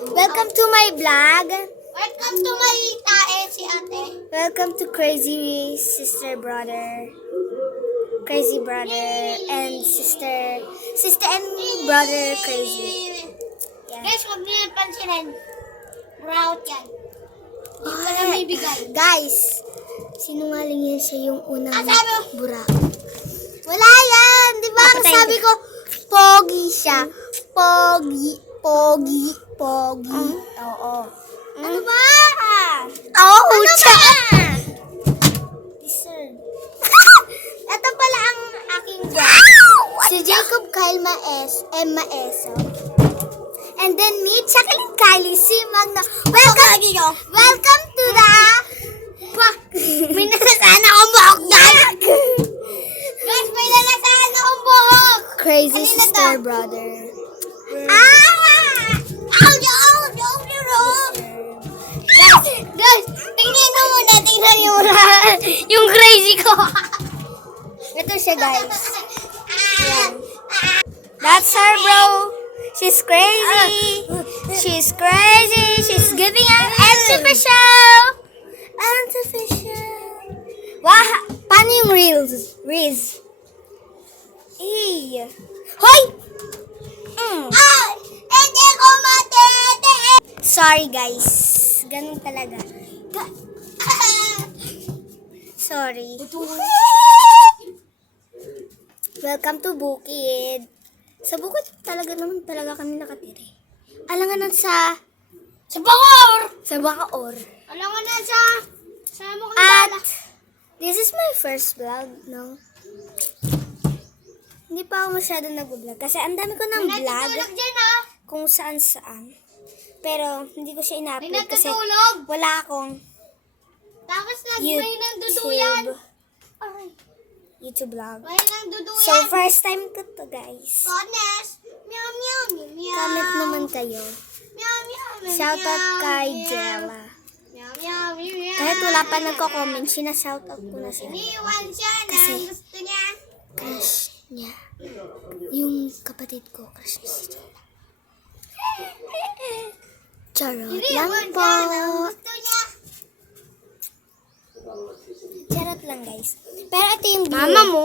Welcome to my vlog. Welcome to my tae, si ate. Welcome to Crazy Sister Brother. Crazy Brother and Sister and Brother Crazy. Yeah. Guys, huwag niyo yung pansinin. Brown yan. Hindi ko na may bigay. Guys, sinungaling yan siya yung unang sabi mo? burak. Wala yan! Di ba? Sabi ko, pogi siya. Pogi. Oo. Ano ba? Oh, ano ba? Listen. Ito pala ang aking dad. Si Jacob Kyle Emma Eso. And then me, Jacqueline Kylie, si Magna. Welcome to the... May nasasana akong buhok dyan. Guys, may lalasahan akong buhok. Crazy Kanina Sister daw. Brother. Guys, tingnan niyo muna. Yung crazy ko. Ito siya, guys. Yan. That's her, bro. She's crazy. She's crazy. She's giving an artificial. Wah, paano yung reels? Hey. Hoy! Hindi ko matete. Sorry, guys. Ganun talaga. Sorry. Welcome to Bukid. Sa Bukid talaga kami nakatira. Alanganan sa Bacoor. Alangan na sa mukhang At bala. this is my first vlog, no? Hindi pa ako masyado nag-vlog kasi ang dami ko ng May vlog natutulog dyan, ha? kung saan. Pero hindi ko siya May ina-upload kasi natutulog. wala akong Tapos may nanduduyan. YouTube vlog. May nanduduyan. So, first time ko to, guys. Goodness. Meow, meow, meow, meow. Comment naman kayo. Meow, meow, meow, Shoutout meow, kay meow. Jella. Meow, meow, meow, meow. Kahit wala pa nagko-comment, sinashoutout ko na siya. Iniwan siya na Kasi- gusto niya. Crush niya. Yung kapatid ko, crush niya si Jella. Charot lang Iniwan po. siya na gusto niya. Charot lang, guys. Pero ito yung view. Mama mo.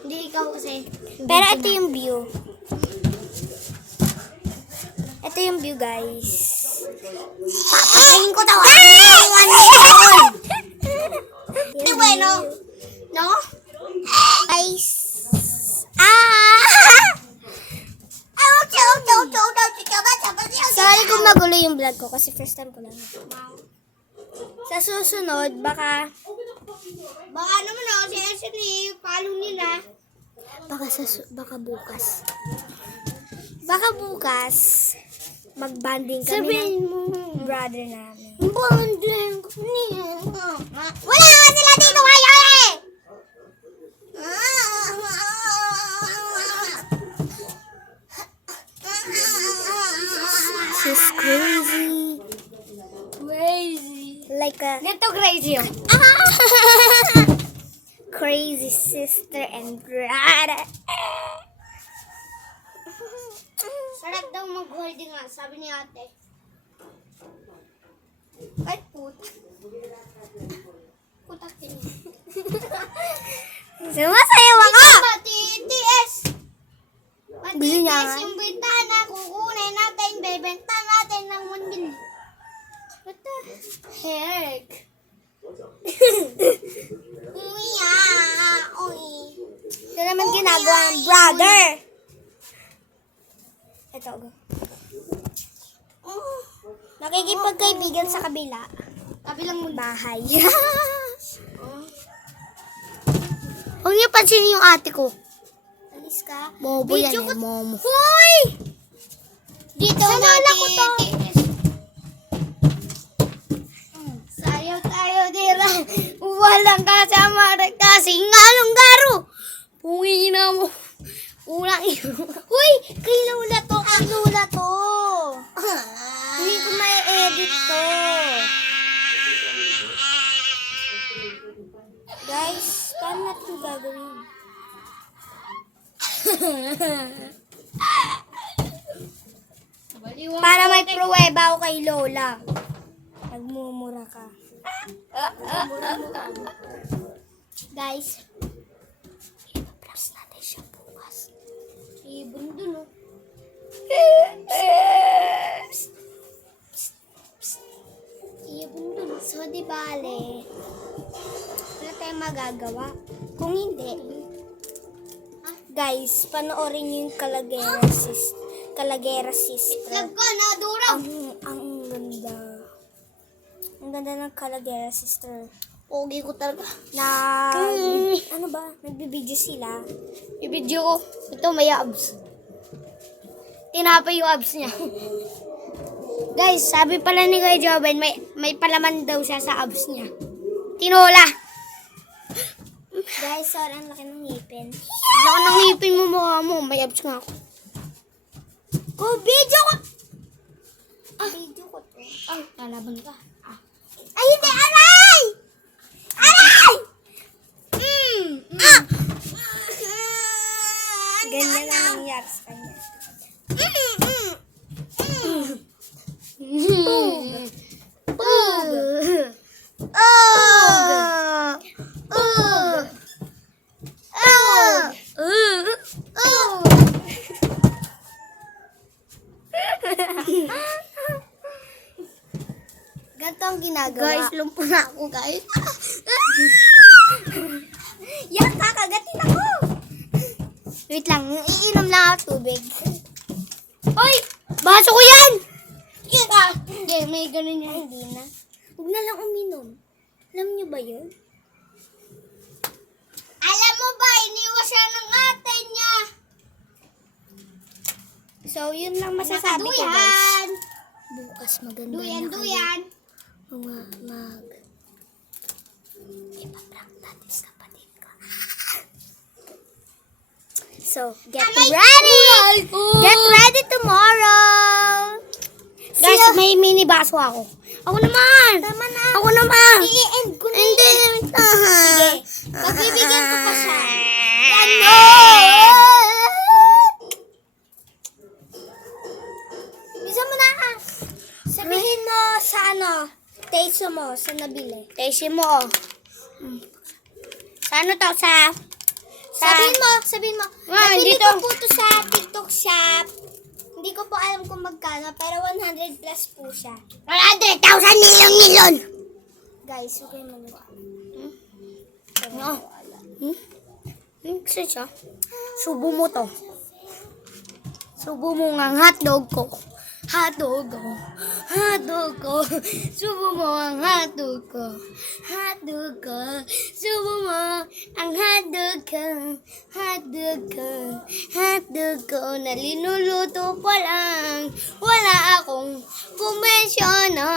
Hindi ikaw kasi. Pero ito yung view. Ito yung view, guys. Papatayin ko daw. Yung Bueno. view. No? Guys. Sorry kung magulo yung vlog ko kasi first time ko lang. Sa susunod, baka Baka naman si Ashley, follow nila. baka bukas. Baka bukas mag-banding kami ng brother namin. Bonding ko niya. Wala nga sila dito ngayon eh! She's crazy. Crazy. Like a Dito crazy yun. crazy sister and brother. Sarap daw mag-holding nga, sabi ni ate. Ay, puta. Putak din. Sumasayaw ako! Matitiis! Gusto niya nga. Matitiis yung bintana, kukunin natin, bebenta natin ng mundin. What the heck? Uy, uy. Ito naman ginagawa ng brother. Ito. Nakikipagkaibigan sa kabila. Kabilang mundo. Bahay. Huwag niyo pansinin yung ate ko. Alis ka. Mobo yan Video eh, ko- momo. Hoy! Dito Sanala ko to. matitiis. Sayaw tayo, dira. Walang kasama kasing ngalong garo. Pungina mo. Ulang iyo. Hoy! Kay Lola to. Kay Lola to. Hindi ko may edit to. Guys, paano natin gagawin? Para may pruweba ako kay Lola. Nagmumura ka. Guys, i-plus natin siya bukas. Ibon dun, oh. Ibon dun. So, di bale, wala tayong magagawa. Kung hindi, guys, panoorin niyo yung Calagera Sister. Itlog ko, nadurog. Ang ganda. Ang ganda ng Calagera Sister. Pogi ko talaga. Ano ba? Nagbibideo sila. I-video ko. Ito, may abs. Tinapay yung abs niya. Guys, sabi pala ni Kuya Joven, may palaman daw siya sa abs niya. Tinola! Guys, sorry, ang laki ng ngipin. Laki ng ngipin mo mukha mo. May abs nga ako. Video ko! Video ko to. Ay, lalaban ka. Ay, hindi! Aray! Aray! Ganyan ang nangyari sa kanya. Ganito ang ginagawa. Guys, lumpo na ako, guys. Yan, kakagatin ako. Wait lang, iinom lang ako tubig. Oy! Baso ko yan! Kita! Yeah, may ganun yan. Hindi na. Huwag na lang uminom. Alam niyo ba yun? Alam mo ba, iniwas siya ng ate niya. So, yun lang masasabi ko, guys. Duyan! Bukas maganda Duyan, na kayo. duyan. Ipaprank natin sa kapatid ko. So, get Amay! ready! Uy! Get ready tomorrow! Guys, may mini baso ako. Ako naman! Tama na. Ako naman! I-end ko na. Hindi! Sige. Pagbibigyan ko pa siya. Ano? Bisa mo na ka. Sabihin mo sa ano, taste mo, sa nabili. Taste mo. Sa ano to? Sabihin mo. Ah, Nabili dito. ko po to sa TikTok shop. Hindi ko po alam kung magkano, pero 100 plus po siya. 100,000 milyon! Guys, huwag kayo maniwala. Kasi siya. Subo mo to. Subo mo nga ang hotdog ko. Hotdog ko. Hotdog ko. Subo mo ang hotdog ko. Hotdog ko. Subo mo ang hotdog ko. Hotdog ko. Hotdog ko na linuluto pa lang. Wala akong kumensyono.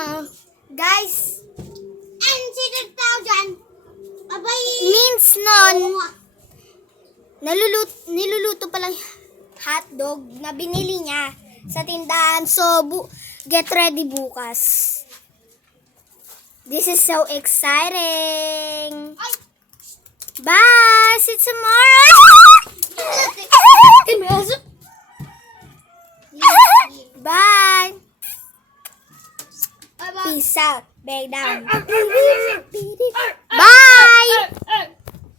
Guys, Ang sinag tao dyan. Abay. means nun, niluluto pa lang hotdog na binili niya sa tindahan. So, get ready bukas. This is so exciting. Ay. Bye! See you tomorrow! Bye! Bye-bye. Peace out. Bye down. Bye!